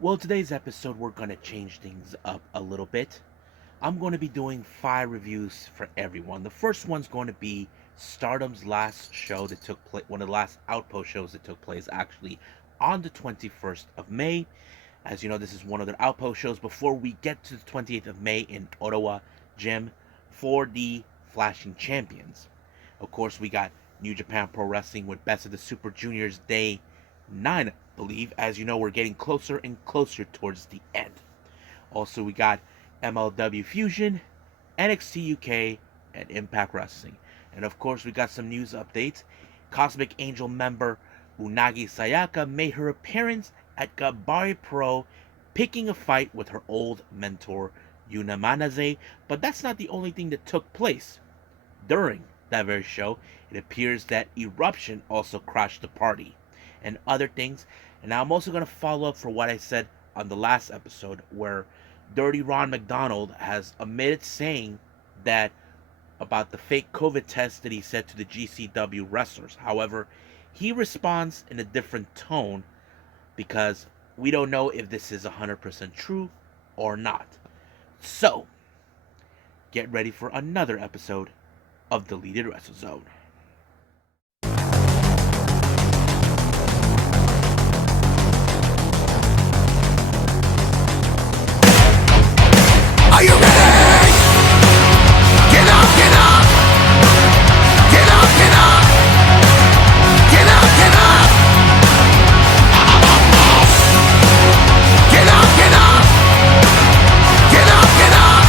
Well, today's episode, we're going to change things up a little bit. I'm going to be doing 5 reviews for everyone. The first one's going to be Stardom's last show that took place, one of the last Outpost shows that took place actually on the 21st of May. As you know, this is one of their Outpost shows before we get to the 28th of May in Ottawa Gym for the Flashing Champions. Of course, we got New Japan Pro Wrestling with Best of the Super Juniors Day 9, I believe. As you know, we're getting closer and closer towards the end. Also, we got MLW Fusion, NXT UK, and Impact Wrestling. And of course, we got some news updates. Cosmic Angel member Unagi Sayaka made her appearance at Gabari Pro, picking a fight with her old mentor Yuna Manaze. But that's not the only thing that took place. During that very show, it appears that Eruption also crashed the party and other things. And now I'm also going to follow up for what I said on the last episode, where Dirty Ron McDonald has admitted saying that about the fake COVID test that he said to the GCW wrestlers. However, he responds in a different tone because we don't know if this is 100% true or not. So, get ready for another episode of Deleted Wrestle Zone. Are you ready? Get up, get up! Get up, get up! Get up, get up! Get up, get up! Get up, get up!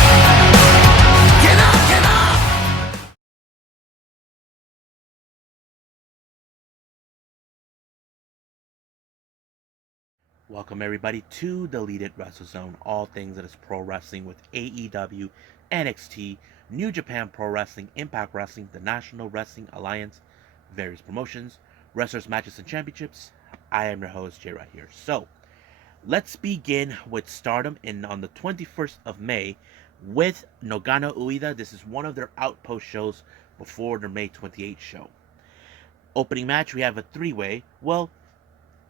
Get up, get up! Welcome everybody to Deleted Wrestle Zone, all things that is pro wrestling with AEW, NXT, New Japan Pro Wrestling, Impact Wrestling, the National Wrestling Alliance, various promotions, wrestlers, matches, and championships. I am your host, Jay, right here. So, let's begin with Stardom on the 21st of May with Nagano Ueda. This is one of their outpost shows before their May 28th show. Opening match, we have a three-way. Well,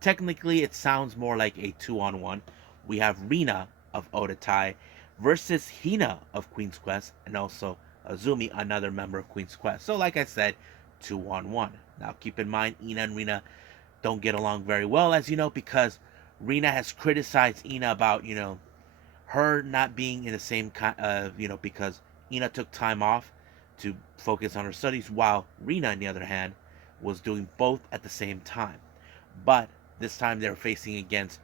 technically, it sounds more like a 2-on-1. We have Rina of Odatai versus Hina of Queen's Quest, and also Azumi, another member of Queen's Quest. So, like I said, 2-on-1. Now, keep in mind, Ina and Rina don't get along very well, as you know, because Rina has criticized Ina about, her not being in the same kind because Ina took time off to focus on her studies, while Rina, on the other hand, was doing both at the same time. But this time they're facing against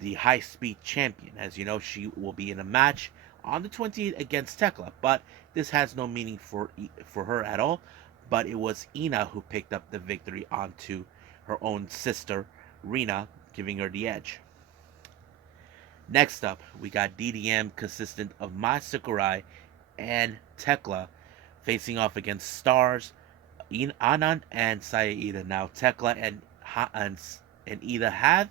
the high speed champion. As you know, she will be in a match on the 28th against Tekla, but this has no meaning for her at all. But it was Ina who picked up the victory onto her own sister, Rina, giving her the edge. Next up, we got DDM consistent of Mai Sakurai and Tekla facing off against Stars, Anand, and Saya. Now, Tekla and Ida have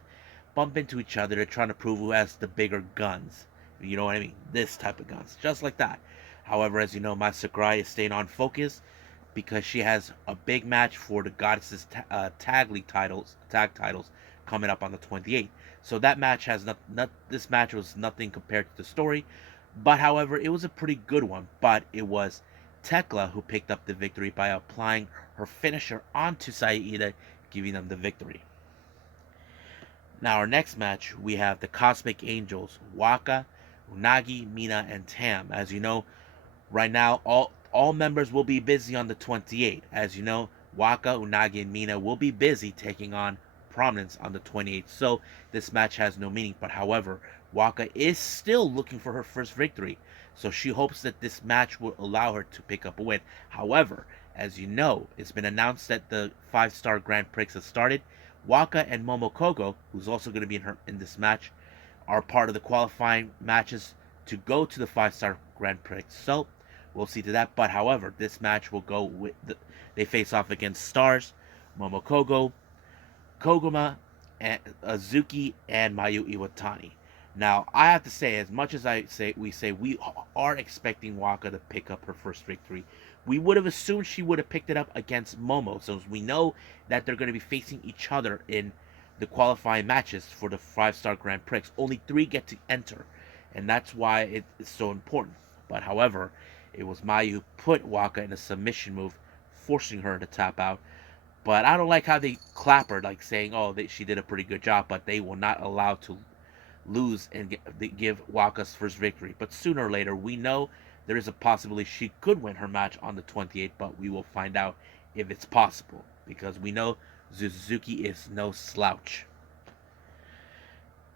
bumped into each other. They're trying to prove who has the bigger guns. You know what I mean? This type of guns. Just like that. However, as you know, Mai Sakurai is staying on focus because she has a big match for the Goddesses tag titles coming up on the 28th. So that match has this match was nothing compared to the story, but however, it was a pretty good one. But it was Tekla who picked up the victory by applying her finisher onto Saida, giving them the victory. Now, our next match, we have the Cosmic Angels, Waka, Unagi, Mina, and Tam. As you know, right now, all members will be busy on the 28th. As you know, Waka, Unagi, and Mina will be busy taking on Prominence on the 28th. So, this match has no meaning. But, however, Waka is still looking for her first victory. So, she hopes that this match will allow her to pick up a win. However, as you know, it's been announced that the 5-star Grand Prix has started. Waka and Momokogo, who's also going to be in this match, are part of the qualifying matches to go to the 5-star Grand Prix. So, we'll see to that. But, however, this match will go with they face off against Stars, Momokogo, Koguma, and Azuki, and Mayu Iwatani. Now, I have to say, as much as we are expecting Waka to pick up her first victory, we would have assumed she would have picked it up against Momo, so we know that they're going to be facing each other in the qualifying matches for the 5-star Grand Prix. Only 3 get to enter, and that's why it's so important. But however, it was Mayu who put Waka in a submission move, forcing her to tap out. But I don't like how they clap her, like saying, "Oh, she did a pretty good job," but they will not allow to lose and give Waka's first victory. But sooner or later, we know there is a possibility she could win her match on the 28th, but we will find out if it's possible, because we know Suzuki is no slouch.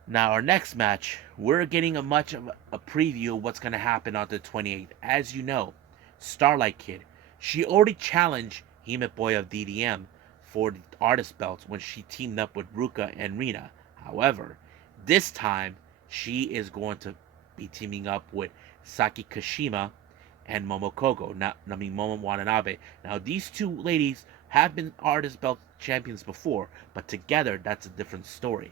Now, our next match, we're getting a much of a preview of what's going to happen on the 28th. As you know, Starlight Kid, she already challenged Hime Boy of DDM for the artist belts when she teamed up with Ruka and Rina. However, this time she is going to be teaming up with Saki Kashima and Momo Watanabe. Now, these two ladies have been artist belt champions before, but together that's a different story.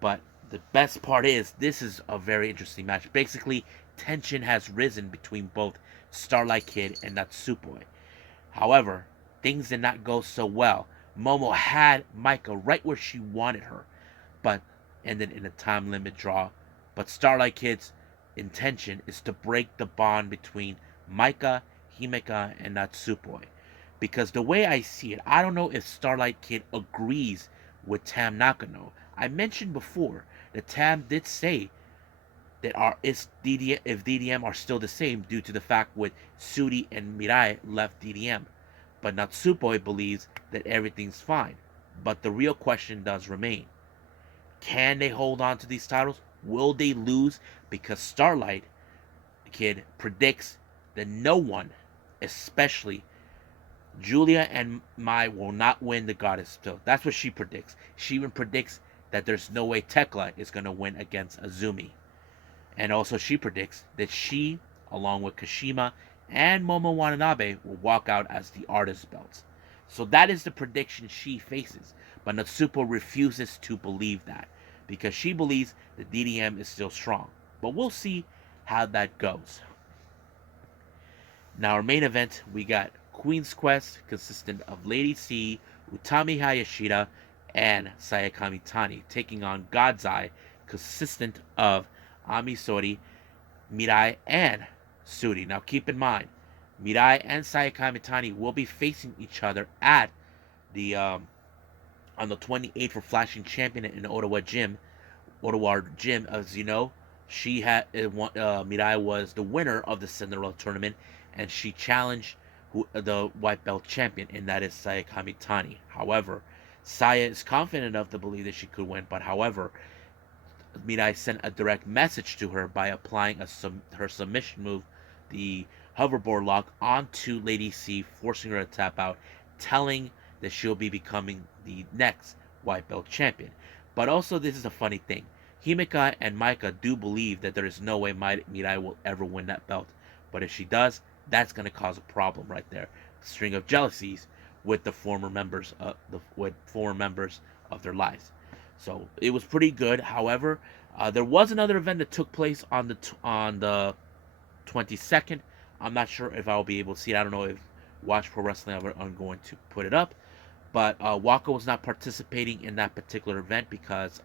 But the best part is this is a very interesting match. Basically, tension has risen between both Starlight Kid and Natsupoi. However, things did not go so well. Momo had Micah right where she wanted her, but ended in a time limit draw. But Starlight Kid's intention is to break the bond between Micah, Himeka, and Natsupoi. Because the way I see it, I don't know if Starlight Kid agrees with Tam Nakano. I mentioned before that Tam did say that if DDM are still the same due to the fact with Sudi and Mirai left DDM. But Natsupoi believes that everything's fine. But the real question does remain. Can they hold on to these titles? Will they lose? Because Starlight Kid predicts that no one, especially Julia and Mai, will not win the Goddess title. That's what she predicts. She even predicts that there's no way Tekla is going to win against Azumi. And also she predicts that she, along with Kashima and Momo Watanabe, will walk out as the artist belts. So that is the prediction she faces. But Natsupo refuses to believe that, because she believes that DDM is still strong. But we'll see how that goes. Now, our main event, we got Queen's Quest, consistent of Lady C, Utami Hayashida, and Sayaka Mitani, taking on God's Eye, consistent of Ami Sori, Mirai, and Sudi. Now, keep in mind, Mirai and Sayaka Mitani will be facing each other at the on the 28th for Flashing Champion in Ottawa Gym. Ottawa Gym, as you know, Mirai was the winner of the Cinderella tournament, and she challenged the white belt champion, and that is Sayaka Mitani. However, Saya is confident enough to believe that she could win, but however, Mirai sent a direct message to her by applying her submission move, the hoverboard lock, onto Lady C, forcing her to tap out, telling that she'll be becoming the next white belt champion. But also, this is a funny thing. Himeka and Micah do believe that there is no way Mirai will ever win that belt. But if she does, that's going to cause a problem right there. A string of jealousies with the former members of their lives. So it was pretty good. However, there was another event that took place on the 22nd. I'm not sure if I'll be able to see it. I don't know if Watch Pro Wrestling I'm going to put it up. But Waka was not participating in that particular event because,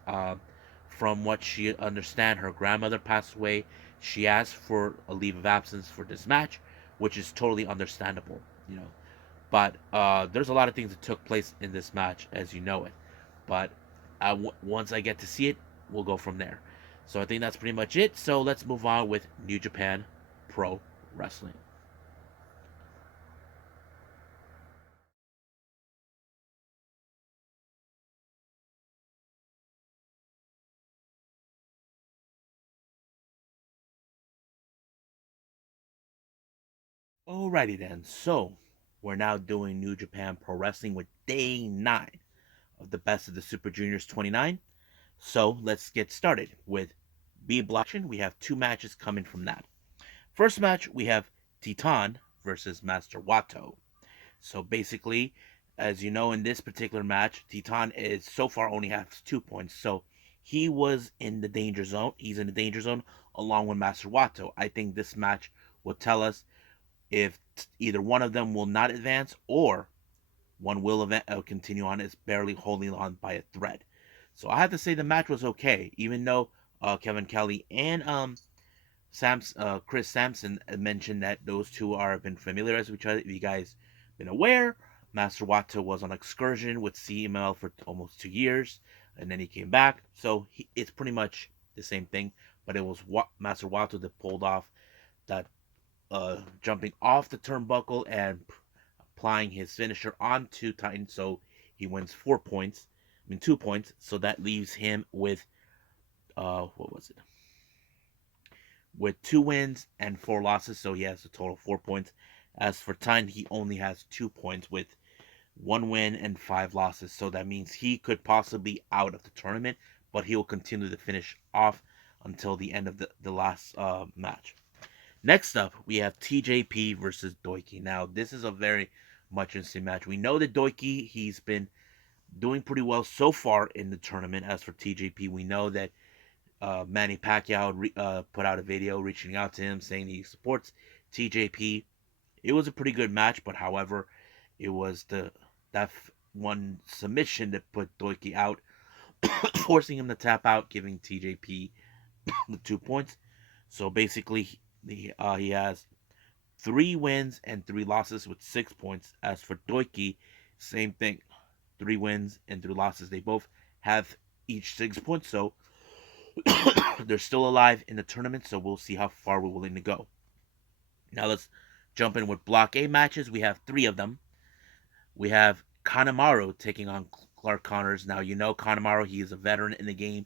from what she understand, her grandmother passed away. She asked for a leave of absence for this match, which is totally understandable, you know. But there's a lot of things that took place in this match, as you know it. But once I get to see it, we'll go from there. So I think that's pretty much it. So let's move on with New Japan Pro Wrestling. Alrighty then. So we're now doing New Japan Pro Wrestling with day 9 of the Best of the Super Juniors 29. So let's get started with B Block. We have 2 matches coming from that. First match, we have Titan versus Master Wato. So basically, as you know, in this particular match, Titan is so far only has 2 points. So he was in the danger zone. He's in the danger zone along with Master Wato. I think this match will tell us if either one of them will not advance or one will continue on, is barely holding on by a thread. So I have to say the match was okay, even though Kevin Kelly and Chris Sampson mentioned that those two are been familiar with each other. If you guys been aware, Master Wato was on excursion with CML for almost 2 years, and then he came back. So it's pretty much the same thing, but it was Master Wato that pulled off that jumping off the turnbuckle and applying his finisher onto Titan. So he wins 4 points. I mean 2 points. So that leaves him with what was it? With 2 wins and 4 losses, so he has a total of 4 points. As for Tyne, he only has 2 points with 1 win and 5 losses, so that means he could possibly be out of the tournament, but he will continue to finish off until the end of the last match. Next up, we have TJP versus Doiki. Now, this is a very much interesting match. We know that Doiki, he's been doing pretty well so far in the tournament. As for TJP, we know that Manny Pacquiao put out a video reaching out to him saying he supports TJP. It was a pretty good match, but however, it was that one submission that put Doiki out, forcing him to tap out, giving TJP the 2 points. So basically, he has 3 wins and 3 losses with 6 points. As for Doiki, same thing, 3 wins and 3 losses. They both have each 6 points, so they're still alive in the tournament, so we'll see how far we're willing to go. Now let's jump in with Block A matches. We have 3 of them. We have Kanemaru taking on Clark Connors. Now, you know Kanemaru, he is a veteran in the game.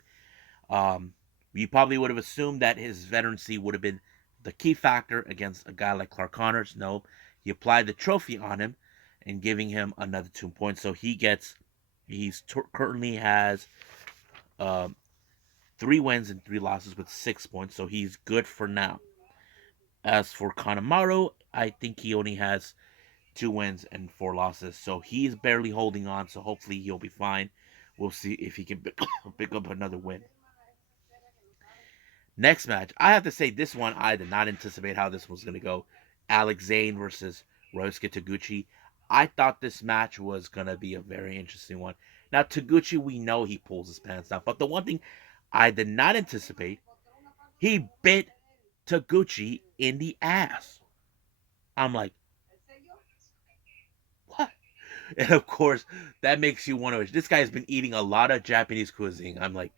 You probably would have assumed that his veterancy would have been the key factor against a guy like Clark Connors. No, he applied the trophy on him and giving him another 2 points. So currently has um, 3 wins and 3 losses with 6 points. So he's good for now. As for Kanemaru, I think he only has 2 wins and 4 losses. So he's barely holding on. So hopefully he'll be fine. We'll see if he can pick up another win. Next match, I have to say this one, I did not anticipate how this was going to go. Alex Zane versus Ryosuke Taguchi. I thought this match was going to be a very interesting one. Now, Taguchi, we know he pulls his pants down. But the one thing I did not anticipate, he bit Taguchi in the ass. I'm like, what? And of course, that makes you wonder. This guy's been eating a lot of Japanese cuisine. I'm like,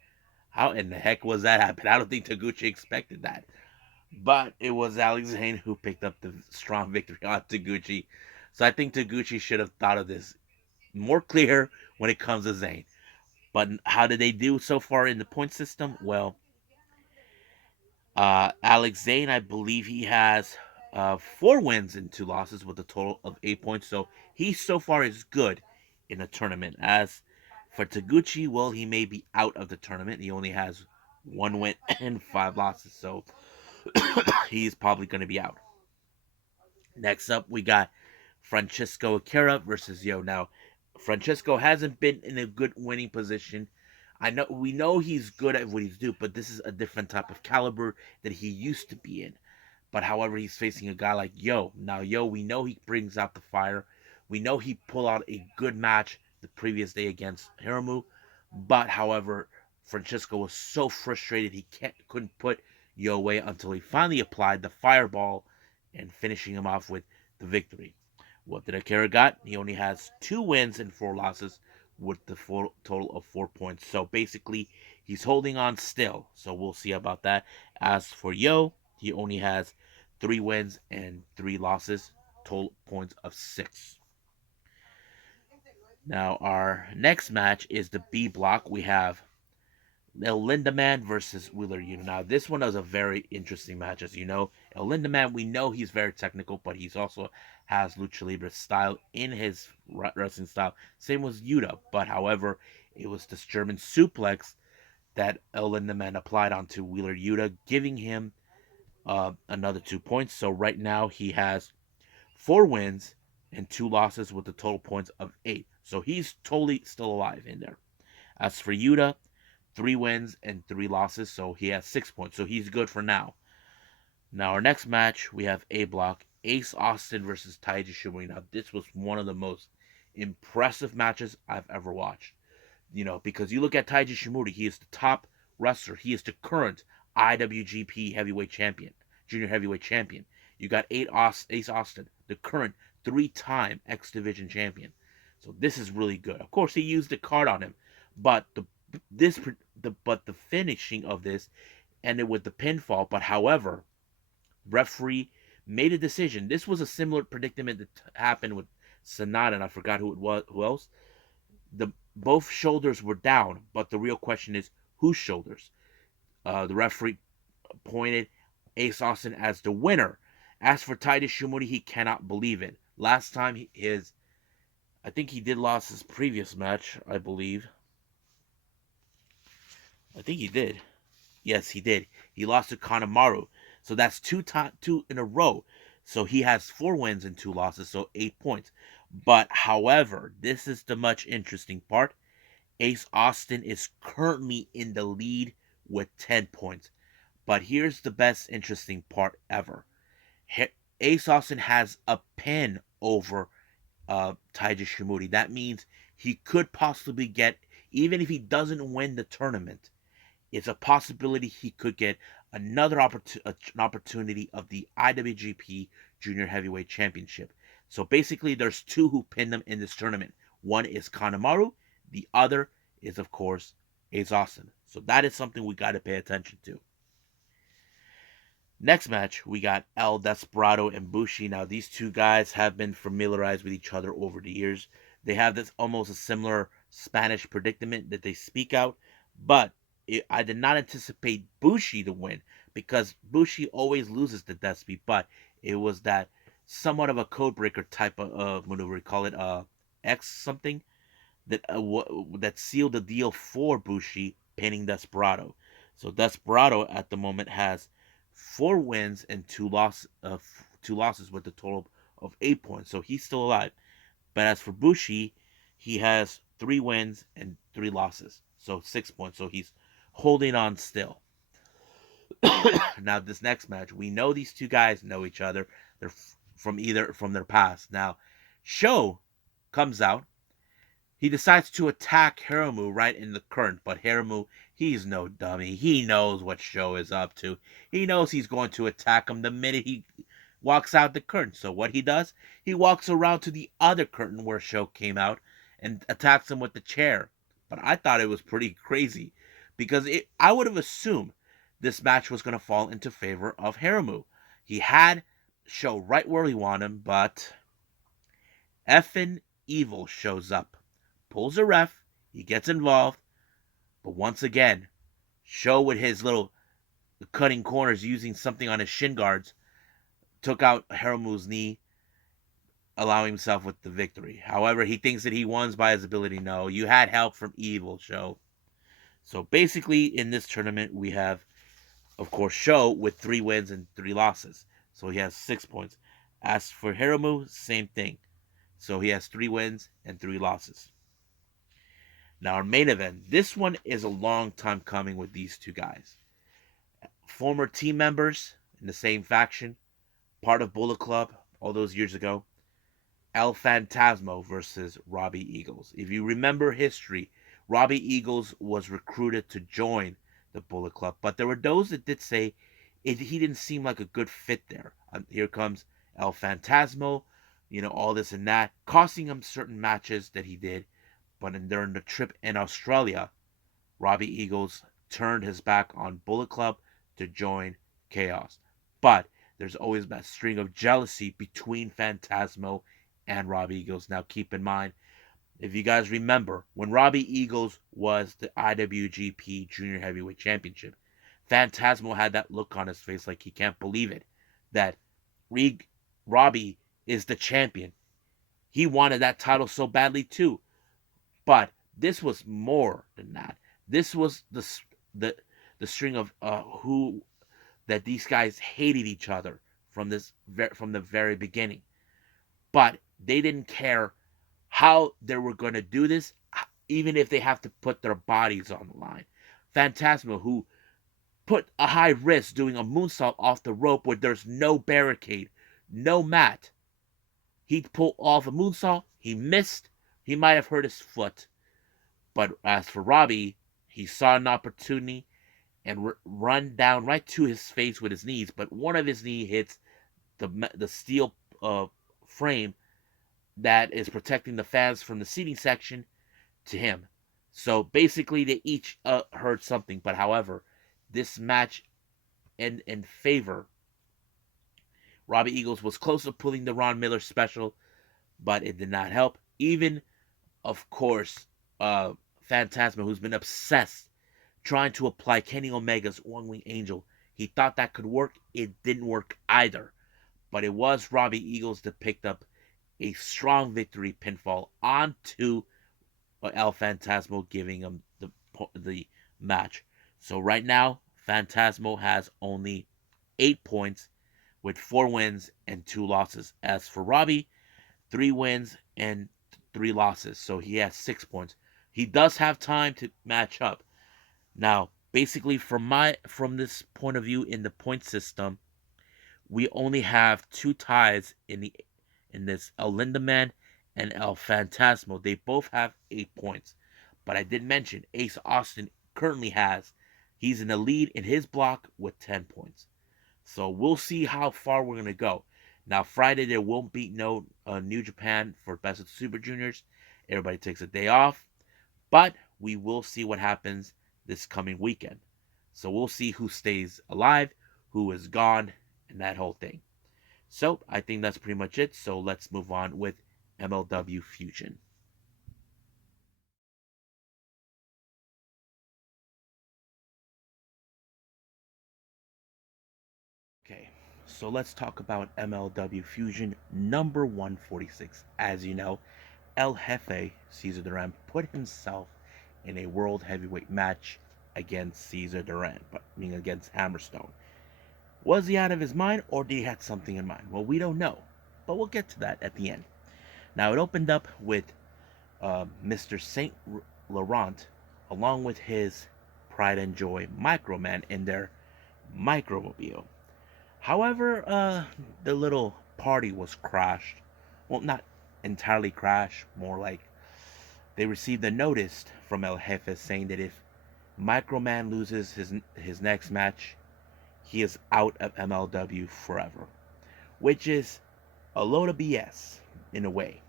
how in the heck was that happen? I don't think Taguchi expected that. But it was Alex Zane who picked up the strong victory on Taguchi. So I think Taguchi should have thought of this more clear when it comes to Zane. But how did they do so far in the point system? Well, Alex Zane, I believe he has 4 wins and 2 losses with a total of 8 points. So he so far is good in the tournament. As for Taguchi, well, he may be out of the tournament. He only has 1 win and 5 losses. So he's probably going to be out. Next up, we got Francisco Akira versus Yo. Now, Francisco hasn't been in a good winning position. We know he's good at what he's doing, but this is a different type of caliber that he used to be in. But however, he's facing a guy like Yo. Now, Yo, we know he brings out the fire. We know he pulled out a good match the previous day against Hiramu. But however, Francisco was so frustrated he couldn't put Yo away until he finally applied the fireball and finishing him off with the victory. What did Akira got? He only has 2 wins and 4 losses with the full total of 4 points. So basically, he's holding on still. So we'll see about that. As for Yo, he only has 3 wins and 3 losses, total points of 6. Now, our next match is the B block. We have El Lindaman versus Wheeler Yuta. Now, this one is a very interesting match, as you know. El Lindaman, we know he's very technical, but he's also has lucha libre style in his wrestling style. Same with Yuta, but however, it was this German suplex that El Lindaman applied onto Wheeler Yuta, giving him another 2 points. So right now he has 4 wins and 2 losses with a total points of 8. So he's totally still alive in there. As for Yuta, 3 wins and 3 losses, so he has 6 points. So he's good for now. Now our next match, we have A block, Ace Austin versus Taiji Shimori. Now this was one of the most impressive matches I've ever watched. Because you look at Taiji Shimura, he is the top wrestler. He is the current IWGP Heavyweight Champion, Junior Heavyweight Champion. You got Ace Austin, the current three-time X Division Champion. So this is really good. Of course, he used the card on him, but the finishing of this ended with the pinfall. But however, referee made a decision. This was a similar predicament that happened with Sonata, and I forgot who it was. Who else? Both shoulders were down, but the real question is whose shoulders? The referee appointed Ace Austin as the winner. As for Taiji Shimura, he cannot believe it. Last time I think he did lose his previous match, I believe. I think he did. Yes, he did. He lost to Kanemaru. So that's two in a row. So he has 4 wins and 2 losses, so 8 points. But however, this is the much interesting part. Ace Austin is currently in the lead with 10 points. But here's the best interesting part ever. Ace Austin has a pin over Taiji Shimura. That means he could possibly get, even if he doesn't win the tournament, it's a possibility he could get another opportunity of the IWGP Junior Heavyweight Championship. So basically, there's 2 who pinned him in this tournament. One is Kanemaru, the other is, of course, Ace Austin. So that is something we got to pay attention to. Next match, we got El Desperado and Bushi. Now, these two guys have been familiarized with each other over the years. They have this almost a similar Spanish predicament that they speak out, but I did not anticipate Bushi to win because Bushi always loses to Despy, but it was that somewhat of a codebreaker type of maneuver. We call it X something that sealed the deal for Bushi pinning Desperado. So Desperado at the moment has 4 wins and 2 losses with a total of 8 points. So he's still alive. But as for Bushi, he has 3 wins and 3 losses. So 6 points. So he's holding on still. Now this next match, we know these two guys know each other. They're from their past. Now, Sho comes out. He decides to attack Hiromu right in the current, but Hiromu, he's no dummy. He knows what Sho is up to. He knows he's going to attack him the minute he walks out the curtain. So what he does, he walks around to the other curtain where Sho came out and attacks him with the chair. But I thought it was pretty crazy because I would have assumed this match was going to fall into favor of Hiromu. He had Sho right where he wanted him, but effing Evil shows up. Pulls a ref, he gets involved, but once again, Sho with his little cutting corners using something on his shin guards took out Hiromu's knee, allowing himself with the victory. However, he thinks that he won by his ability. No, you had help from Evil, Sho. So basically, in this tournament, we have, of course, Sho with 3 wins and 3 losses. So he has 6 points. As for Hiromu, same thing. So he has 3 wins and 3 losses. Now, our main event. This one is a long time coming with these two guys. Former team members in the same faction. Part of Bullet Club all those years ago. El Phantasmo versus Robbie Eagles. If you remember history, Robbie Eagles was recruited to join the Bullet Club. But there were those that did say he didn't seem like a good fit there. Here comes El Phantasmo, all this and that, costing him certain matches that he did. But during the trip in Australia, Robbie Eagles turned his back on Bullet Club to join Chaos. But there's always that string of jealousy between Phantasmo and Robbie Eagles. Now keep in mind, if you guys remember, when Robbie Eagles was the IWGP Junior Heavyweight Championship, Phantasmo had that look on his face like he can't believe it, that Robbie is the champion. He wanted that title so badly too. But this was more than that. This was the string of who that these guys hated each other from the very beginning. But they didn't care how they were going to do this, even if they have to put their bodies on the line. Phantasmo, who put a high risk doing a moonsault off the rope where there's no barricade, no mat. He pulled off a moonsault. He missed. He might have hurt his foot. But as for Robbie, he saw an opportunity and run down right to his face with his knees, but one of his knee hits the steel frame that is protecting the fans from the seating section to him. So basically, they each heard something. But however, this match in favor Robbie Eagles was close to pulling the Ron Miller special, but it did not help. Even, of course, Phantasma, who's been obsessed trying to apply Kenny Omega's One Wing Angel, he thought that could work. It didn't work either. But it was Robbie Eagles that picked up a strong victory pinfall onto El Phantasmo, giving him the match. So right now, Phantasmo has only 8 points with 4 wins and 2 losses. As for Robbie, 3 wins and 3 losses. So he has 6 points. He does have time to match up. Now, basically from this point of view in the point system, we only have 2 ties in this El Lindaman and El Phantasmo. They both have 8 points. But I did mention Ace Austin currently he's in the lead in his block with 10 points. So we'll see how far we're going to go. Now, Friday, there won't be no New Japan for Best of Super Juniors. Everybody takes a day off. But we will see what happens this coming weekend. So we'll see who stays alive, who is gone, and that whole thing. So I think that's pretty much it. So let's move on with MLW Fusion. Okay, so let's talk about MLW Fusion number 146. As you know, El Jefe Cezar Duran put himself in a world heavyweight match against Cezar Duran, but meaning against Hammerstone. Was he out of his mind, or did he have something in mind? Well, we don't know, but we'll get to that at the end. Now, it opened up with Mr. Saint Laurent, along with his Pride and Joy Microman in their Micromobile. However, the little party was crashed. Well, not entirely crashed, more like they received a notice from El Jefe saying that if Microman loses his next match, he is out of MLW forever, which is a load of BS in a way.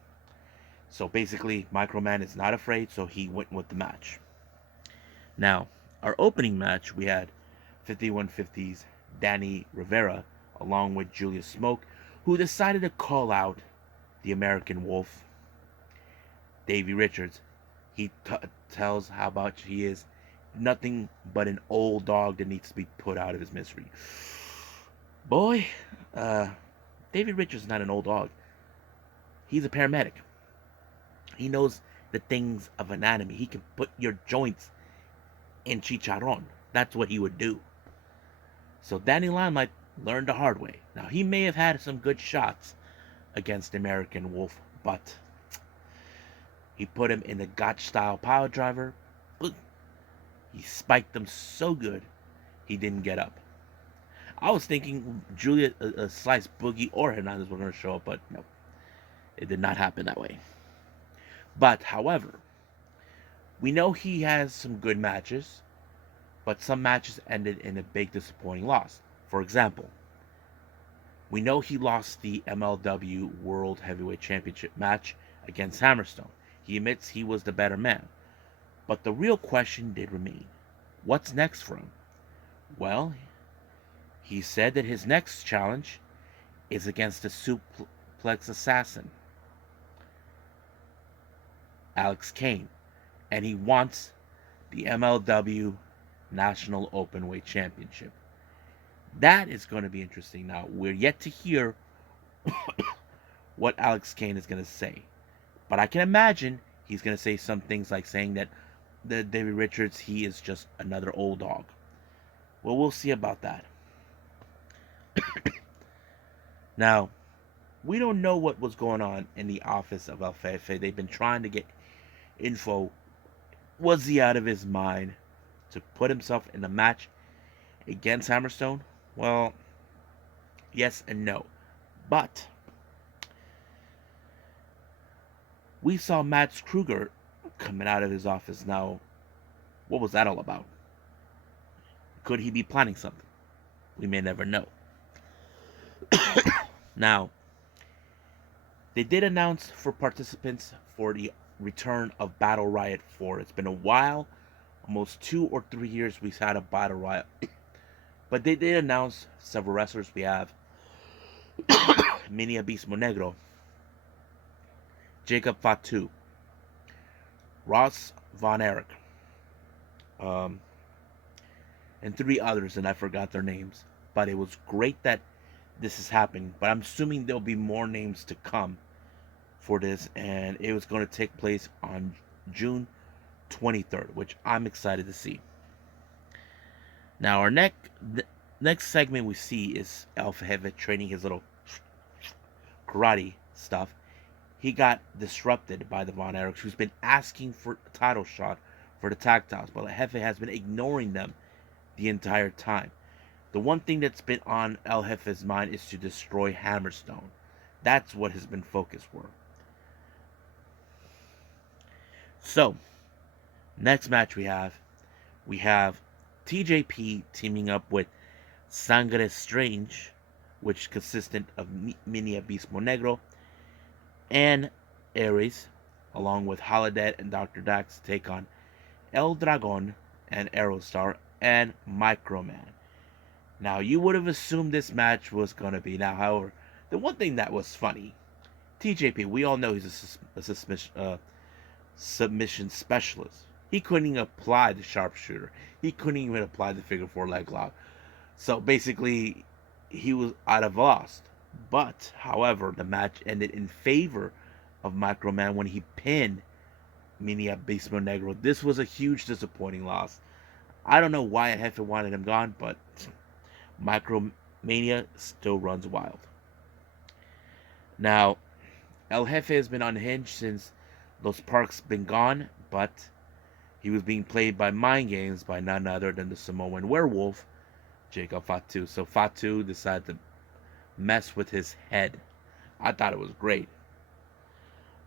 So basically, Microman is not afraid, so he went with the match. Now, our opening match, we had 5150's Danny Rivera along with Julius Smoke, who decided to call out the American Wolf, Davey Richards. He tells how much he is nothing but an old dog that needs to be put out of his misery. Boy, Davey Richards is not an old dog. He's a paramedic. He knows the things of anatomy. He can put your joints in chicharron. That's what he would do. So Danny Limelight learned the hard way. Now, he may have had some good shots against American Wolf, but he put him in the Gotch-style power driver. He spiked them so good, he didn't get up. I was thinking Julia Slice, Boogie, or Hernandez were going to show up, but no. It did not happen that way. But, however, we know he has some good matches, but some matches ended in a big disappointing loss. For example, we know he lost the MLW World Heavyweight Championship match against Hammerstone. He admits he was the better man. But the real question did remain. What's next for him? Well, he said that his next challenge is against the suplex assassin, Alex Kane, and he wants the MLW National Openweight Championship. That is going to be interesting. Now, we're yet to hear what Alex Kane is going to say, but I can imagine he's going to say some things like saying that the David Richards, he is just another old dog. Well, we'll see about that. Now, we don't know what was going on in the office of El Jefe. They've been trying to get info. Was he out of his mind to put himself in a match against Hammerstone? Well, yes and no. But we saw Max Kruger coming out of his office now. What was that all about? Could he be planning something? We may never know. Now, they did announce for participants for the return of Battle Riot 4. It's been a while, almost 2 or 3 years we've had a Battle Riot. But they did announce several wrestlers. We have Mini Abismo Negro, Jacob Fatu, Ross Von Erich, and 3 others, and I forgot their names. But it was great that this is happening. But I'm assuming there'll be more names to come for this, and it was going to take place on June 23rd, which I'm excited to see. Now, our next segment we see is El Jefe training his little karate stuff. He got disrupted by the Von Erichs, who's been asking for a title shot for the tag titles, but El Jefe has been ignoring them the entire time. The one thing that's been on El Jefe's mind is to destroy Hammerstone. That's what has been focused for. So, next match we have TJP teaming up with Sangre Strange, which consisted of Mini Abismo Negro and Aries, along with Holiday and Dr. Dax, to take on El Dragon and Aerostar and Microman. Now, you would have assumed this match was going to be. Now, however, the one thing that was funny, TJP, we all know he's a submission specialist. He couldn't even apply the sharpshooter. He couldn't even apply the figure 4 leg lock. So basically, he was out of lost. But, however, the match ended in favor of Microman when he pinned Mini Abismo Negro. This was a huge disappointing loss. I don't know why Jefe wanted him gone, but Micromania still runs wild. Now, El Jefe has been unhinged since Los Parks been gone, but he was being played by mind games by none other than the Samoan werewolf, Jacob Fatu. So Fatu decided to mess with his head. I thought it was great.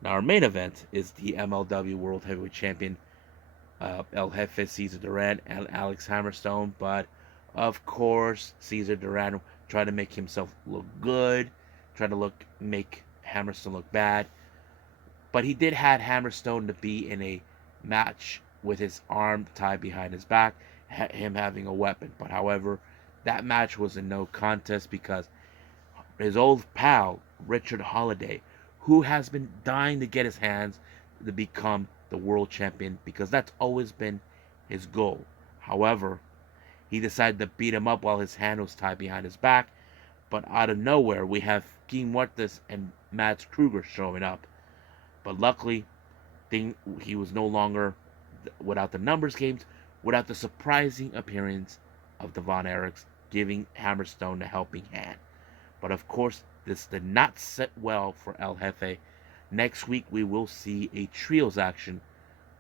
Now, our main event is the MLW World Heavyweight Champion, El Jefe Cezar Duran and Alex Hammerstone. But, of course, Cezar Duran tried to make himself look good, tried to make Hammerstone look bad. But he did have Hammerstone to be in a match with his arm tied behind his back, him having a weapon. But, however, that match was a no contest because his old pal, Richard Holiday, who has been dying to get his hands to become the world champion because that's always been his goal. However, he decided to beat him up while his hand was tied behind his back. But out of nowhere, we have King Muertes and Mads Kruger showing up. But luckily, he was no longer without the numbers games, without the surprising appearance of the Von Erichs, giving Hammerstone a helping hand. But of course, this did not set well for El Jefe. Next week, we will see a trios action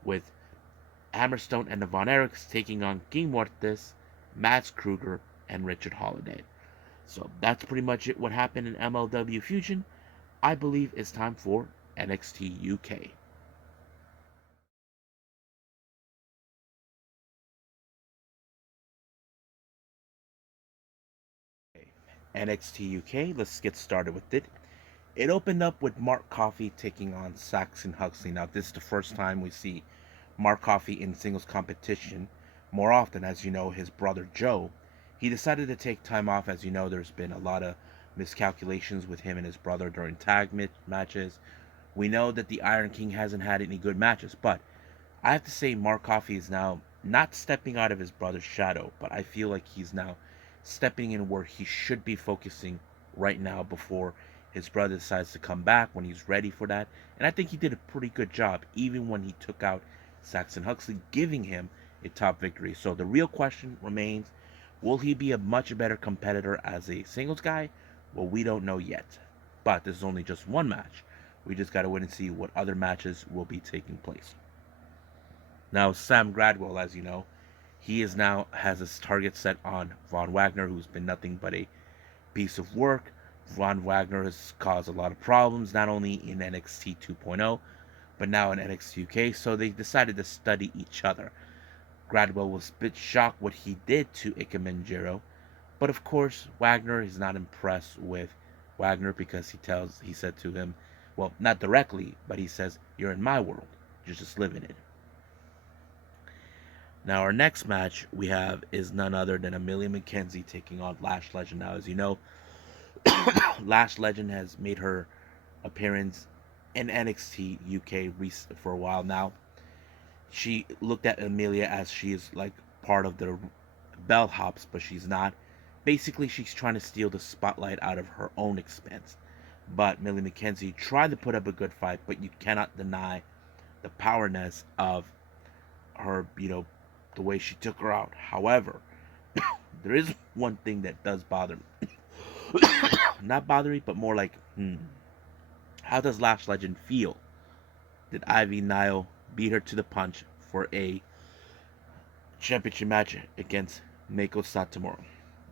with Hammerstone and the Von Erichs taking on King Muertes, Mads Kruger, and Richard Holiday. So that's pretty much it. What happened in MLW Fusion. I believe it's time for NXT UK. NXT UK, let's get started with it. It opened up with Mark Coffey taking on Saxon Huxley. Now, this is the first time we see Mark Coffey in singles competition. More often, as you know, his brother Joe, he decided to take time off. As you know, there's been a lot of miscalculations with him and his brother during tag matches. We know that the Iron King hasn't had any good matches, but I have to say Mark Coffey is now not stepping out of his brother's shadow, but I feel like he's now stepping in where he should be focusing right now before his brother decides to come back when he's ready for that. And I think he did a pretty good job, even when he took out Saxon Huxley, giving him a top victory. So the real question remains, will he be a much better competitor as a singles guy? Well, we don't know yet. But this is only just one match. We just got to wait and see what other matches will be taking place. Now, Sam Gradwell, as you know, he is now has his target set on Von Wagner, who's been nothing but a piece of work. Von Wagner has caused a lot of problems, not only in NXT 2.0, but now in NXT UK, so they decided to study each other. Gradwell was a bit shocked what he did to Ikemenjiro, but of course Wagner is not impressed with Wagner because he said to him, well, not directly, but he says, "You're in my world, you're just living it." Now our next match we have is none other than Amelia McKenzie taking on Lash Legend. Now, as you know, Lash Legend has made her appearance in NXT UK for a while now. She looked at Amelia as she is like part of the bellhops, but she's not. Basically, she's trying to steal the spotlight out of her own expense. But Millie McKenzie tried to put up a good fight, but you cannot deny the powerness of her, the way she took her out. However, there is one thing that does bother me. Not bother me, but more like, how does Lash Legend feel? Did Ivy Nile beat her to the punch for a championship match against Meiko Satomura?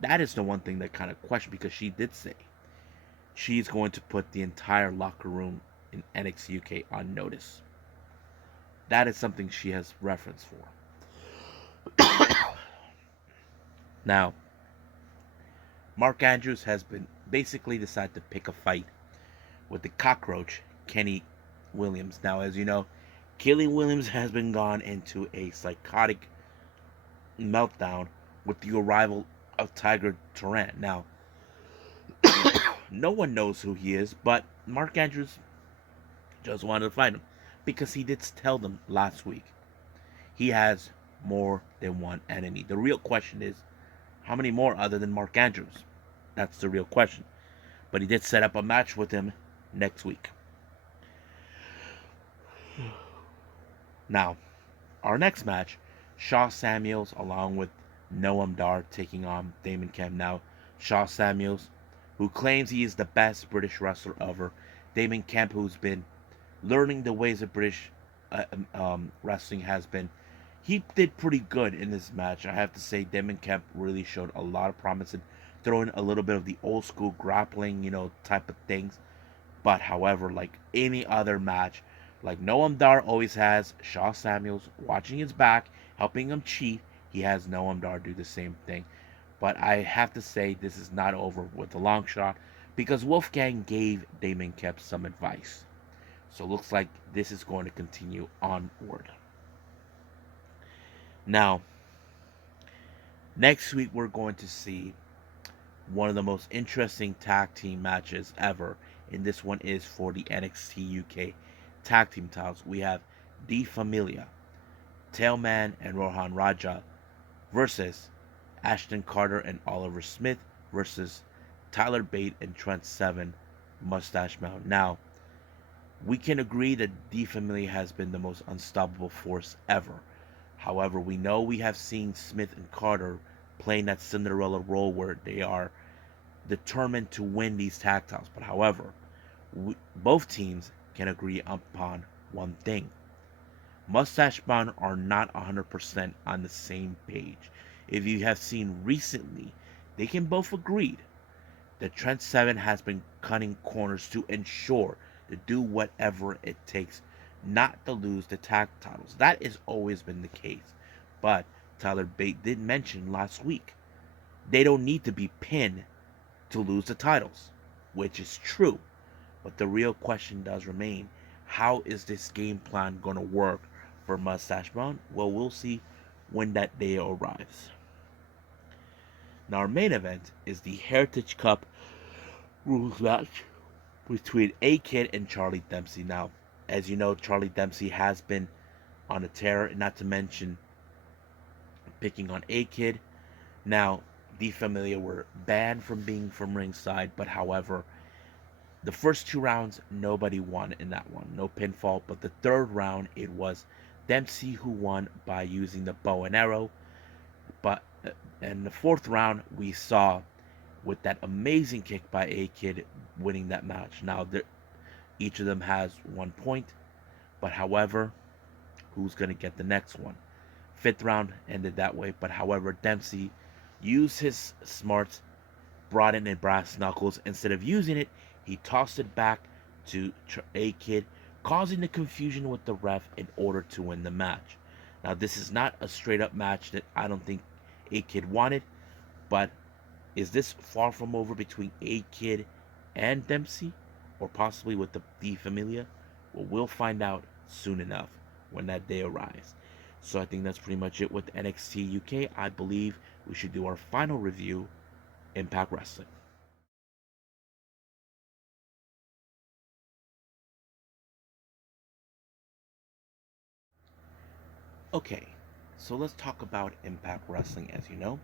That is the one thing that kind of questioned, because she did say she's going to put the entire locker room in NXT UK on notice. That is something she has reference for. Now, Mark Andrews has been basically decided to pick a fight with the cockroach, Kenny Williams. Now, as you know, Kenny Williams has been gone into a psychotic meltdown with the arrival of Tiger Turan. Now, no one knows who he is, but Mark Andrews just wanted to fight him because he did tell them last week he has more than one enemy. The real question is, how many more other than Mark Andrews? That's the real question. But he did set up a match with him next week. Now, our next match, Shaw Samuels along with Noam Dar taking on Damon Kemp. Now, Shaw Samuels, who claims he is the best British wrestler ever. Damon Kemp, who's been learning the ways of British wrestling, he did pretty good in this match. I have to say, Damon Kemp really showed a lot of promise in throwing a little bit of the old school grappling, type of things. But however, like any other match, like Noam Dar always has Shaw Samuels watching his back, helping him cheat. He has Noam Dar do the same thing. But I have to say, this is not over with a long shot, because Wolfgang gave Damon Kemp some advice. So it looks like this is going to continue onward. Now, next week we're going to see one of the most interesting tag team matches ever. And this one is for the NXT UK tag team titles. We have Die Familia, Tailman and Rohan Raja versus Ashton Carter and Oliver Smith versus Tyler Bate and Trent Seven, Mustache Mountain. Now, we can agree that Die Familia has been the most unstoppable force ever. However, we know we have seen Smith and Carter playing that Cinderella role where they are determined to win these tag titles. But however, both teams can agree upon one thing. Mustache Mountain are not 100% on the same page. If you have seen recently, they can both agree that Trent Seven has been cutting corners to ensure to do whatever it takes not to lose the tag titles. That has always been the case. But Tyler Bate did mention last week they don't need to be pinned to lose the titles, which is true. But the real question does remain, how is this game plan going to work for Mustache Mountain? Well, we'll see when that day arrives. Now, our main event is the Heritage Cup rules match between A-Kid and Charlie Dempsey. Now, as you know, Charlie Dempsey has been on a tear, not to mention picking on A-Kid. Now, Die Familia were banned from being from ringside, but however, the first two rounds, nobody won in that one. No pinfall, but the third round, it was Dempsey who won by using the bow and arrow. But in the fourth round, we saw with that amazing kick by A-Kid winning that match. Now, each of them has 1 point, but however, who's going to get the next one? Fifth round ended that way, but however, Dempsey used his smarts, brought in a brass knuckles. Instead of using it, he tossed it back to A-Kid, causing the confusion with the ref in order to win the match. Now, this is not a straight up match that I don't think A Kid wanted, but is this far from over between A Kid and Dempsey, or possibly with the Familia? Well, we'll find out soon enough when that day arrives. So I think that's pretty much it with NXT UK. I believe we should do our final review, Impact Wrestling. Okay, so let's talk about Impact Wrestling. As you know,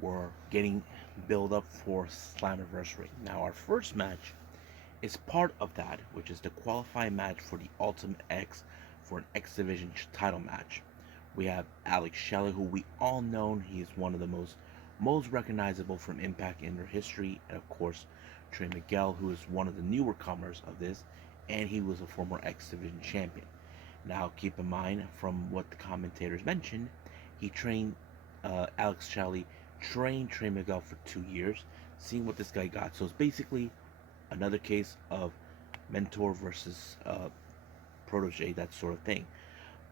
we're getting build up for Slammiversary. Now, our first match is part of that, which is the qualifying match for the Ultimate X for an X Division title match. We have Alex Shelley, who we all know he is one of the most recognizable from Impact in their history, and of course Trey Miguel, who is one of the newer comers of this, and he was a former X Division champion. Now, keep in mind from what the commentators mentioned, he trained Alex Shelley trained Trey Miguel for 2 years, seeing what this guy got. So it's basically another case of mentor versus protege, that sort of thing.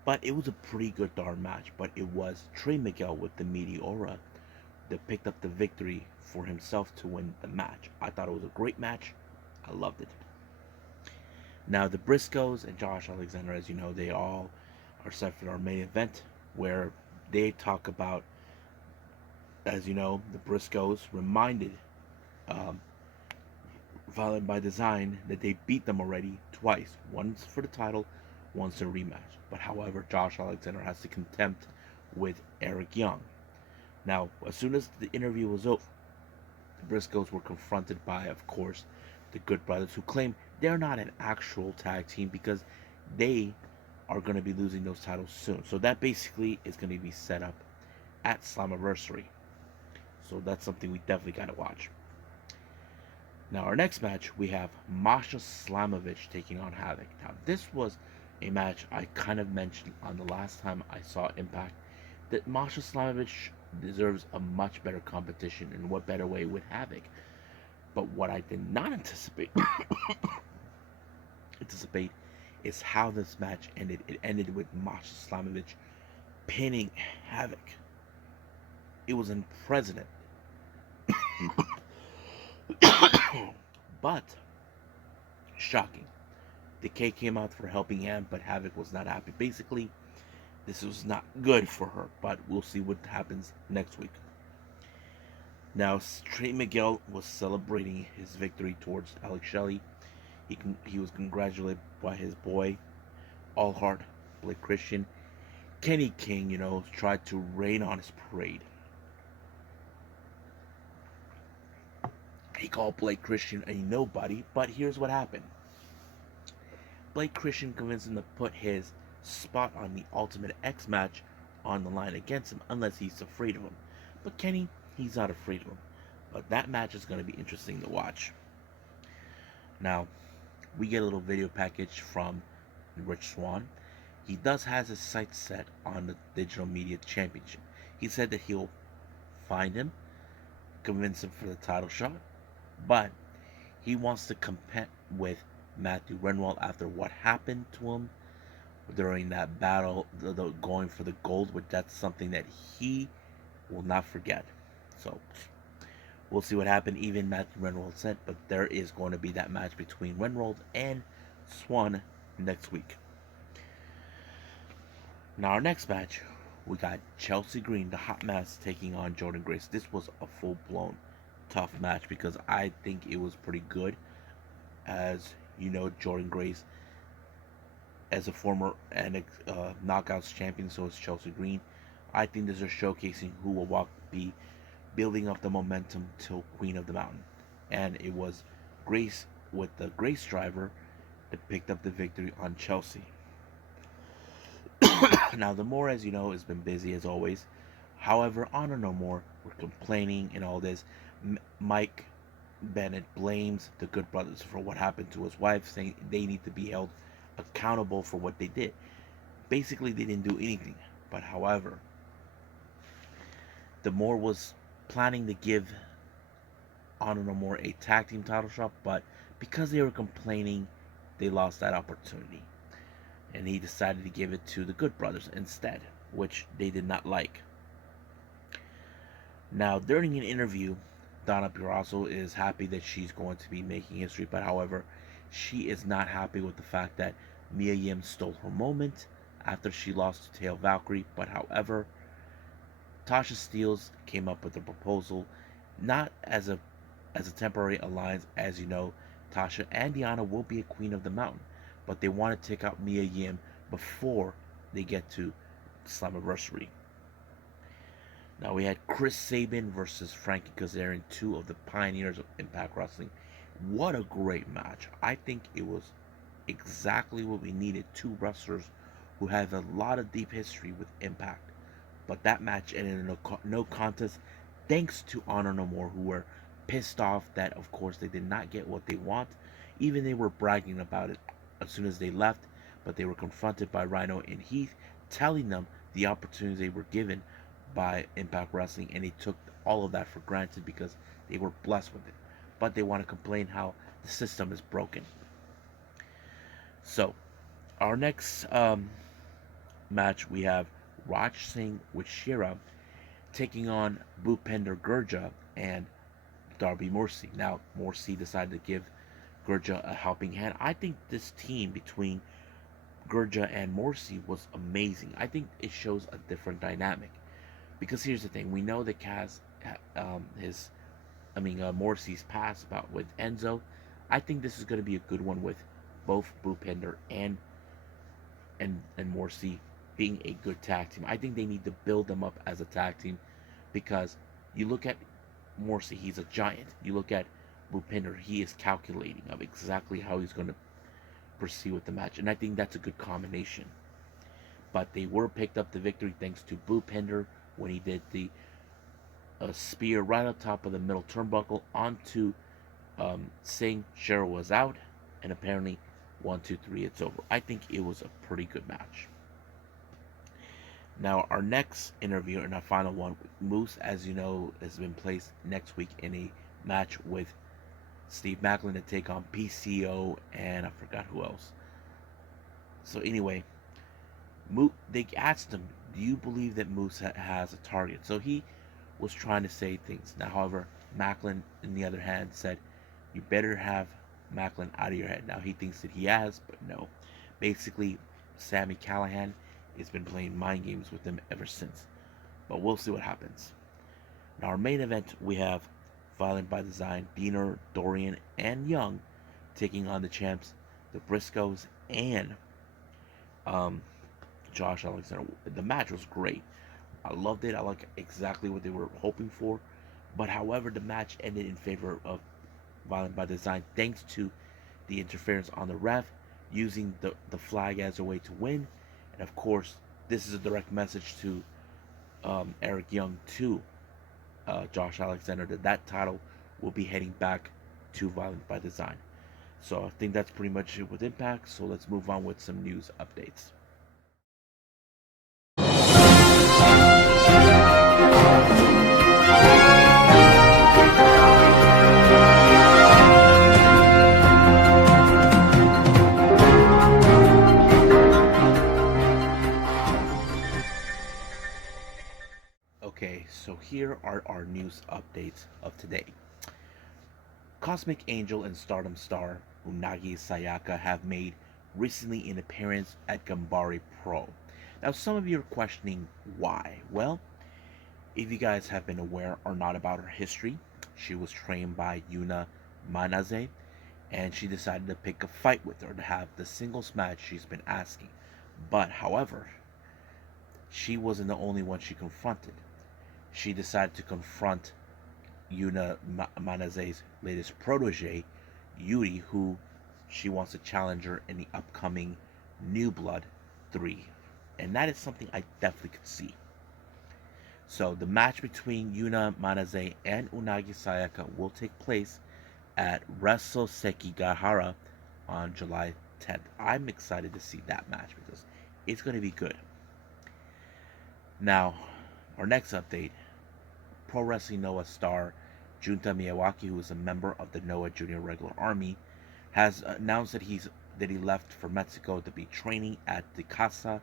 But it was a pretty good darn match. But it was Trey Miguel with the Meteora that picked up the victory for himself to win the match. I thought it was a great match. I loved it. Now, the Briscoes and Josh Alexander, as you know, they all are set for our main event where they talk about, as you know, the Briscoes reminded Violent by Design that they beat them already twice. Once for the title, once a rematch. But however, Josh Alexander has to contempt with Eric Young. Now, as soon as the interview was over, the Briscoes were confronted by, of course, the Good Brothers, who claim they're not an actual tag team because they are going to be losing those titles soon. So that basically is going to be set up at Slammiversary. So that's something we definitely got to watch. Now, our next match, we have Masha Slamovich taking on Havoc. Now, this was a match I kind of mentioned on the last time I saw Impact, that Masha Slamovich deserves a much better competition, and what better way with Havoc. But what I did not anticipate is how this match ended. It ended with Masha Slamovich pinning Havoc. It was unprecedented. But shocking. The K came out for helping hand, but Havoc was not happy. Basically, this was not good for her, but we'll see what happens next week. Now, Trey Miguel was celebrating his victory towards Alex Shelley. He was congratulated by his boy, All Heart, Blake Christian. Kenny King, tried to rain on his parade. He called Blake Christian a nobody, but here's what happened. Blake Christian convinced him to put his spot on the Ultimate X match on the line against him unless he's afraid of him. But Kenny, he's not afraid of him. But that match is going to be interesting to watch. Now, we get a little video package from Rich Swann. He does has his sights set on the Digital Media Championship. He said that he'll find him, convince him for the title shot, but he wants to compete with Matthew Renwald after what happened to him during that battle, going for the gold, which that's something that he will not forget. So we'll see what happened. Even Matthew Renwald said, but there is going to be that match between Renwald and Swann next week. Now, our next match, we got Chelsea Green, the hot mess, taking on Jordynne Grace. This was a full-blown tough match because I think it was pretty good. As you know, Jordynne Grace, as a former Knockouts champion, so is Chelsea Green. I think this is showcasing who will be building up the momentum till Queen of the Mountain. And it was Grace with the Grace driver that picked up the victory on Chelsea. Now, the More, as you know, has been busy as always. However, Honor No More, we're complaining and all this. Mike Bennett blames the Good Brothers for what happened to his wife, saying they need to be held accountable for what they did. Basically, they didn't do anything. But however, the More was planning to give Honor No More a tag team title shot, but because they were complaining, they lost that opportunity. And he decided to give it to the Good Brothers instead, which they did not like. Now, during an interview, Donna Purrazzo is happy that she's going to be making history, but however, she is not happy with the fact that Mia Yim stole her moment after she lost to Tail Valkyrie. But however, Tasha Steelz came up with a proposal, not as a temporary alliance. As you know, Tasha and Diana will be a Queen of the Mountain, but they want to take out Mia Yim before they get to Slammiversary. Now we had Chris Sabin versus Frankie Kazarian, two of the pioneers of Impact Wrestling. What a great match. I think it was exactly what we needed. Two wrestlers who have a lot of deep history with Impact. But that match ended in a no contest thanks to Honor No More, who were pissed off that, of course, they did not get what they want. Even they were bragging about it as soon as they left, but they were confronted by Rhino and Heath, telling them the opportunities they were given by Impact Wrestling, and they took all of that for granted because they were blessed with it. But they want to complain how the system is broken. So, our next match, we have Raj Singh with Shira taking on Bhupender Gurja and Darby Morsi. Now, Morsi decided to give Gurja a helping hand. I think this team between Gurja and Morsi was amazing. I think it shows a different dynamic. Because here's the thing, we know that Morsi's past about with Enzo. I think this is going to be a good one with both Bhupender and Morsi being a good tag team. I think they need to build them up as a tag team because you look at Morsi, he's a giant. You look at Bhupender, he is calculating of exactly how he's going to proceed with the match, and I think that's a good combination. But they were picked up the victory thanks to Bhupender when he did the spear right on top of the middle turnbuckle onto Singh. Cheryl was out, and apparently 1, 2, 3, it's over. I think it was a pretty good match. Now, our next interview and our final one, Moose, as you know, has been placed next week in a match with Steve Maclin to take on PCO and I forgot who else. So anyway, they asked him, do you believe that Moose has a target? So he was trying to say things. Now, however, Maclin, on the other hand, said, you better have Maclin out of your head. Now, he thinks that he has, but no. Basically, Sami Callihan has been playing mind games with him ever since. But we'll see what happens. Now, our main event, we have Violent by Design, Deaner, Dorian, and Young taking on the champs, the Briscoes, and Josh Alexander. The match was great. I loved it. I like exactly what they were hoping for. But however, the match ended in favor of Violent by Design thanks to the interference on the ref, using the flag as a way to win. And of course, this is a direct message to Eric Young to Josh Alexander that title will be heading back to Violent by Design. So I think that's pretty much it with Impact. So let's move on with some news updates. Okay, so here are our news updates of today. Cosmic Angel and Stardom star Unagi Sayaka have made recently an appearance at Gambari Pro. Now, some of you are questioning why. Well, if you guys have been aware or not about her history, she was trained by Yuna Manaze, and she decided to pick a fight with her to have the singles match she's been asking. But, however, she wasn't the only one she confronted. She decided to confront Yuna Manaze's latest protege, Yuri, who she wants to challenge her in the upcoming New Blood 3. And that is something I definitely could see. So the match between Yuna Manaze and Unagi Sayaka will take place at Wrestle Sekigahara on July 10th. I'm excited to see that match because it's going to be good. Now, our next update, Pro Wrestling Noah star Junta Miyawaki, who is a member of the Noah Junior Regular Army, has announced that he's that he left for Mexico to be training at the Casa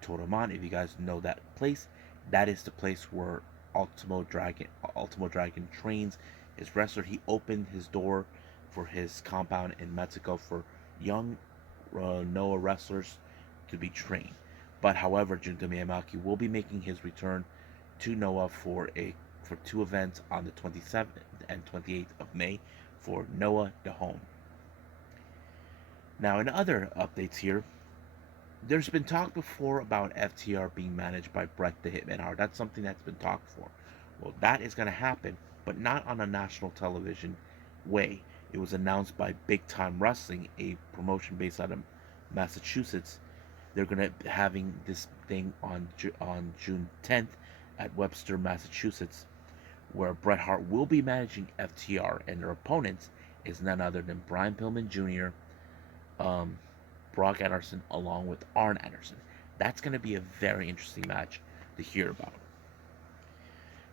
Toroman. If you guys know that place, that is the place where Ultimo Dragon trains his wrestler. He opened his door for his compound in Mexico for young Noah wrestlers to be trained. But however, Junta Miyawaki will be making his return to Noah for two events on the 27th and 28th of May for Noah the Home. Now, in other updates here, there's been talk before about FTR being managed by Bret the Hitman Hart. That's something that's been talked for. Well, that is going to happen, but not on a national television way. It was announced by Big Time Wrestling, a promotion based out of Massachusetts. They're going to be having this thing on June 10th at Webster, Massachusetts, where Bret Hart will be managing FTR, and their opponents is none other than Brian Pillman Jr., Brock Anderson, along with Arn Anderson. That's going to be a very interesting match to hear about.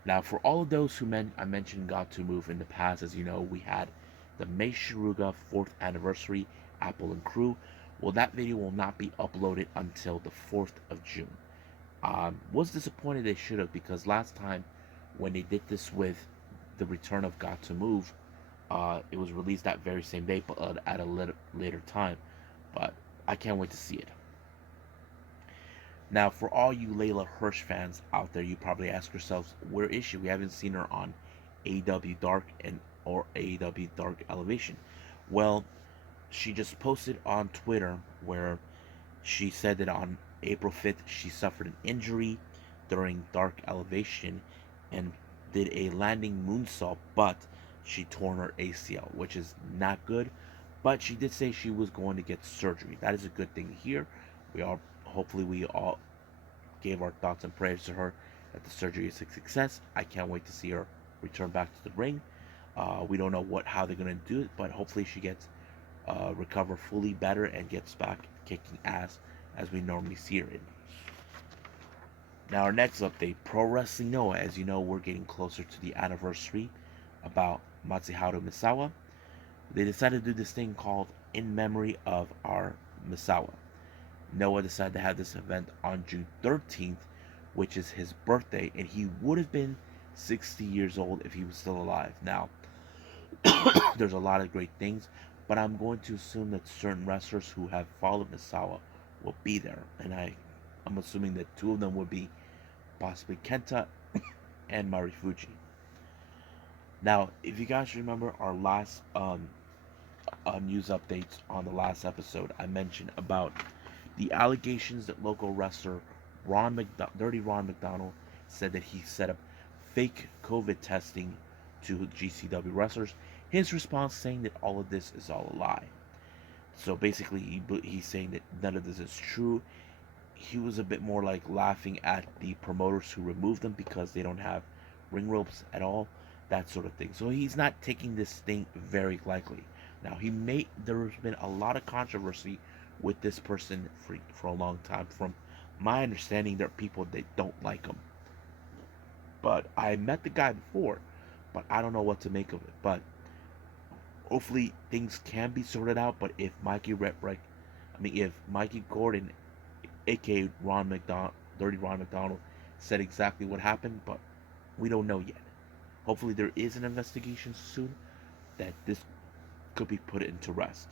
Now, for all of those who I mentioned Gatoh Move in the past, as you know, we had the Mei Suruga 4th anniversary Apple and Crew. Well, that video will not be uploaded until the 4th of June. Was disappointed they should have, because last time when they did this with the return of Gatoh Move, it was released that very same day, but at a later time. But I can't wait to see it. Now, for all you Leyla Hirsch fans out there, you probably ask yourselves, where is she? We haven't seen her on AEW Dark or AEW Dark Elevation. Well, she just posted on Twitter where she said that on April 5th she suffered an injury during Dark Elevation and did a landing moonsault, but she torn her ACL, which is not good. But she did say she was going to get surgery. That is a good thing to hear. Hopefully we all gave our thoughts and prayers to her that the surgery is a success. I can't wait to see her return back to the ring. We don't know how they're going to do it, but hopefully she gets recover fully better and gets back kicking ass as we normally see her in. Now, our next update, Pro Wrestling Noah. As you know, we're getting closer to the anniversary about Matsuharu Misawa. They decided to do this thing called In Memory of Our Misawa. Noah decided to have this event on June 13th, which is his birthday, and he would have been 60 years old if he was still alive. Now, there's a lot of great things, but I'm going to assume that certain wrestlers who have followed Misawa will be there, and I'm assuming that two of them would be possibly Kenta and Marifuji. Now, if you guys remember our last news updates on the last episode, I mentioned about the allegations that local wrestler Dirty Ron McDonald said that he set up fake COVID testing to GCW wrestlers. His response saying that all of this is all a lie. So basically, he's saying that none of this is true. He was a bit more like laughing at the promoters who removed them because they don't have ring ropes at all, that sort of thing. So he's not taking this thing very likely. Now, there's been a lot of controversy with this person for a long time. From my understanding, there are people that don't like him. But I met the guy before, but I don't know what to make of it. But hopefully things can be sorted out. But if if Mikey Gordon, aka Dirty Ron McDonald, said exactly what happened, but we don't know yet. Hopefully there is an investigation soon that this could be put into rest.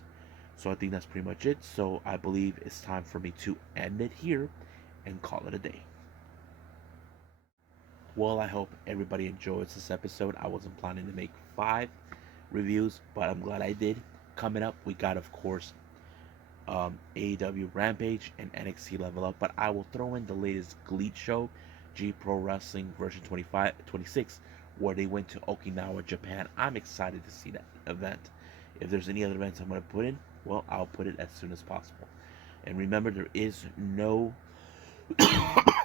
So I think that's pretty much it. So I believe it's time for me to end it here and call it a day. Well, I hope everybody enjoys this episode. I wasn't planning to make 5 reviews, but I'm glad I did. Coming up, we got, of course, AEW Rampage and NXT Level Up, but I will throw in the latest GLEAT show, G Pro Wrestling version 26, where they went to Okinawa, Japan. I'm excited to see that event. If there's any other events I'm going to put in, well, I'll put it as soon as possible. And remember, there is no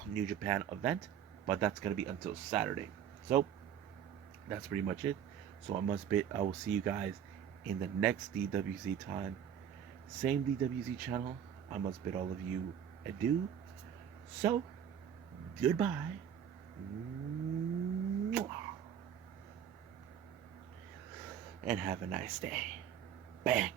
New Japan event, but that's going to be until Saturday. So that's pretty much it. So I will see you guys in the next DWZ time. Same DWZ channel. I must bid all of you adieu. So, goodbye. And have a nice day. Bang.